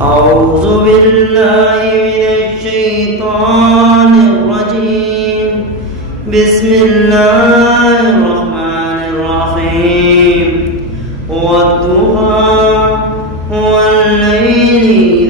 أعوذ بالله من الشيطان الرجيم. بسم الله الرحمن الرحيم. والضحى والليل